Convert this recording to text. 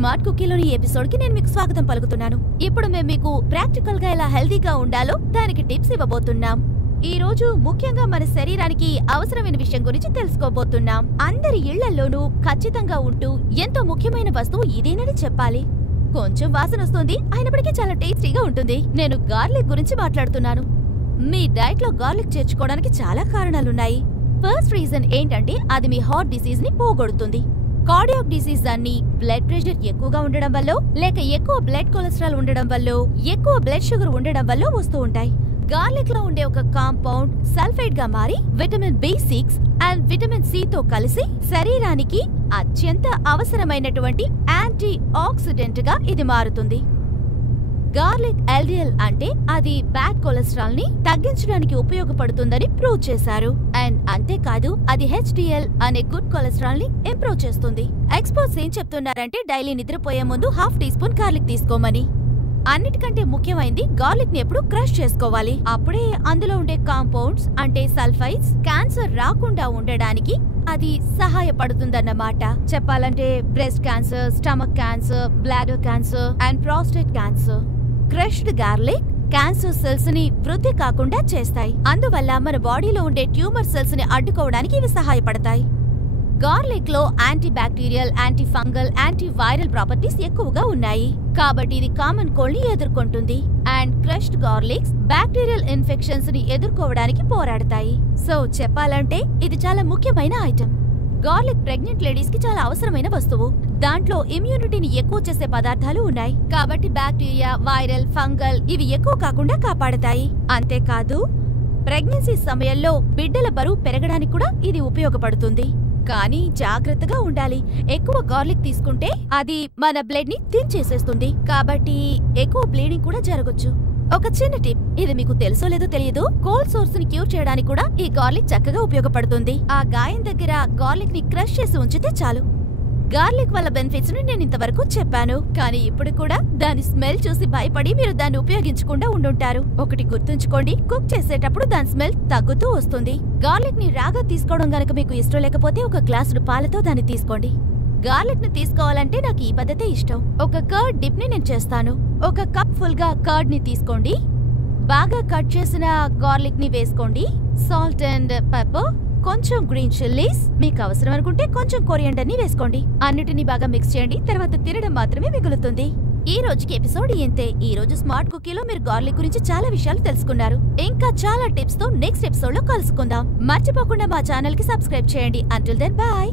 Smart కుకీలోని episode కి నేను మీకు స్వాగతం పలుకుతున్నాను. ఇప్పుడు మేము మీకు ప్రాక్టికల్ గా ఎలా హెల్దీగా ఉండాలో దానికి టిప్స్ ఇవ్వబోతున్నాం. ఈ రోజు ముఖ్యంగా మన శరీరానికి అవసరమైన విషయం గురించి తెలుసుకోబోతున్నాం. అందరి ఇళ్లలోనూ ఖచ్చితంగా ఉంటూ ఎంతో ముఖ్యమైన వస్తువు ఇదేనని చెప్పాలి. కొంచెం వాసన వస్తుంది, అయినప్పటికీ చాలా టేస్టీగా ఉంటుంది. నేను గార్లిక్ గురించి మాట్లాడుతున్నాను. మీ డైట్ లో గార్లిక్ చేర్చుకోవడానికి చాలా కారణాలున్నాయి. ఫస్ట్ రీజన్ ఏంటంటే అది మీ హార్ట్ డిసీజ్ ని పోగొడుతుంది. కార్డియాక్ డిసీజ్ అన్ని బ్లడ్ ప్రెషర్ ఎక్కువగా ఉండడం వల్ల, లేక ఎక్కువ బ్లడ్ కొలెస్ట్రాల్ ఉండడం వల్ల, ఎక్కువ బ్లడ్ షుగర్ ఉండడం వల్ల వస్తూ ఉంటాయి. గార్లిక్ లో ఉండే ఒక కాంపౌండ్ సల్ఫైడ్ గా మారి vitamin B6 and vitamin C తో కలిసి శరీరానికి అత్యంత అవసరమైనటువంటి యాంటీ ఆక్సిడెంట్ గా ఇది మారుతుంది. గార్లిక్ LDL అంటే అది బ్యాడ్ కొలెస్ట్రాల్ ని తగ్గించడానికి ఉపయోగపడుతుందని ప్రూవ్ చేశారు. అండ్ అంతేకాదు అది HDL అనే గుడ్ కొలెస్ట్రాల్ ని ఇంప్రూవ్ చేస్తుంది. ఎక్స్పర్ట్స్ ఏం చెప్తున్నారంటే డైలీ నిద్రపోయే ముందు ½ టీ స్పూన్ గార్లిక్ తీసుకోమని. అన్నిటికంటే ముఖ్యమైనది గార్లిక్ ని ఎప్పుడు క్రష్ చేసుకోవాలి. అప్పుడే అందులో ఉండే కాంపౌండ్స్ అంటే సల్ఫైడ్స్ క్యాన్సర్ రాకుండా ఉండడానికి అది సహాయపడుతుందన్నమాట. చెప్పాలంటే breast cancer, stomach cancer, bladder cancer and prostate cancer. Crushed garlic cancer cells ని వృద్ధి కాకుండా చేస్తాయి. అందువల్ల మన బాడీలో ఉండే ట్యూమర్ సెల్స్ ని అడ్డుకోవడానికి ఇవి సహాయపడతాయి. గార్లిక్ లో anti bacterial, anti fungal, anti viral properties ఎక్కువగా ఉన్నాయి. కాబట్టి ఇది కామన్ కోల్డ్ ని ఎదుర్కొంటుంది. And crushed garlics bacterial infections ని ఎదుర్కోవడానికి పోరాడతాయి. సో చెప్పాలంటే ఇది చాలా ముఖ్యమైన ఐటెం. గార్లిక్ ప్రెగ్నెంట్ లేడీస్ కి చాలా అవసరమైన వస్తువు. దాంట్లో ఇమ్యూనిటీని ఎక్కువ చేసే పదార్థాలు ఉన్నాయి. కాబట్టి బ్యాక్టీరియా, వైరల్, ఫంగల్ ఇవి ఎక్కువ కాకుండా కాపాడతాయి. అంతేకాదు ప్రెగ్నెన్సీ సమయంలో బిడ్డల బరువు పెరగడానికి కూడా ఇది ఉపయోగపడుతుంది. కానీ జాగ్రత్తగా ఉండాలి. ఎక్కువ గార్లిక్ తీసుకుంటే అది మన బ్లడ్ ని థిన్ చేసేస్తుంది. కాబట్టి ఎక్కువ బ్లీడింగ్ కూడా జరగొచ్చు. ఒక చిన్న టిప్, ఇది మీకు తెలుసో లేదో తెలియదు, కోల్డ్ సోర్స్ ని క్యూర్ చేయడానికి కూడా ఈ గార్లిక్ చక్కగా ఉపయోగపడుతుంది. ఆ గాయం దగ్గర గార్లిక్ ని క్రష్ చేసి ఉంచితే చాలు. గార్లిక్ వల్ల బెనిఫిట్స్ ని నేను ఇంతవరకు చెప్పాను, కానీ ఇప్పుడు కూడా దాని స్మెల్ చూసి భయపడి మీరు దాన్ని ఉపయోగించకుండా ఉండుంటారు. ఒకటి గుర్తుంచుకోండి, కుక్ చేసేటప్పుడు దాని స్మెల్ తగ్గుతూ వస్తుంది. గార్లిక్ ని రాగా తీసుకోవడం గనక మీకు ఇష్టం లేకపోతే ఒక గ్లాసుడు పాలతో దాన్ని తీసుకోండి. గార్లిక్ ని తీసుకోవాలంటే నాకు ఈ పద్ధతే ఇష్టం. ఒక కర్డ్ డిప్ ని నేను చేస్తాను. ఒక కప్ ఫుల్ గా కర్డ్ ని తీసుకోండి. బాగా కట్ చేసిన గార్లిక్ ని వేసుకోండి. సాల్ట్ అండ్ పెప్పర్, కొంచెం గ్రీన్ చిల్లీస్, మీకు అవసరం అనుకుంటే కొంచెం కొరియండర్ ని వేసుకోండి. అన్నిటిని బాగా మిక్స్ చేయండి. తర్వాత తినడం మాత్రమే మిగులుతుంది. ఈ రోజుకి ఎపిసోడ్ ఇంతే. ఈ రోజు స్మార్ట్ కుకీలో మీరు గార్లిక్ గురించి చాలా విషయాలు తెలుసుకున్నారు. ఇంకా చాలా టిప్స్ తో నెక్స్ట్ ఎపిసోడ్ లో కలుసుకుందాం. మర్చిపోకుండా మా ఛానల్ కి సబ్స్క్రైబ్ చేయండి. Until then bye.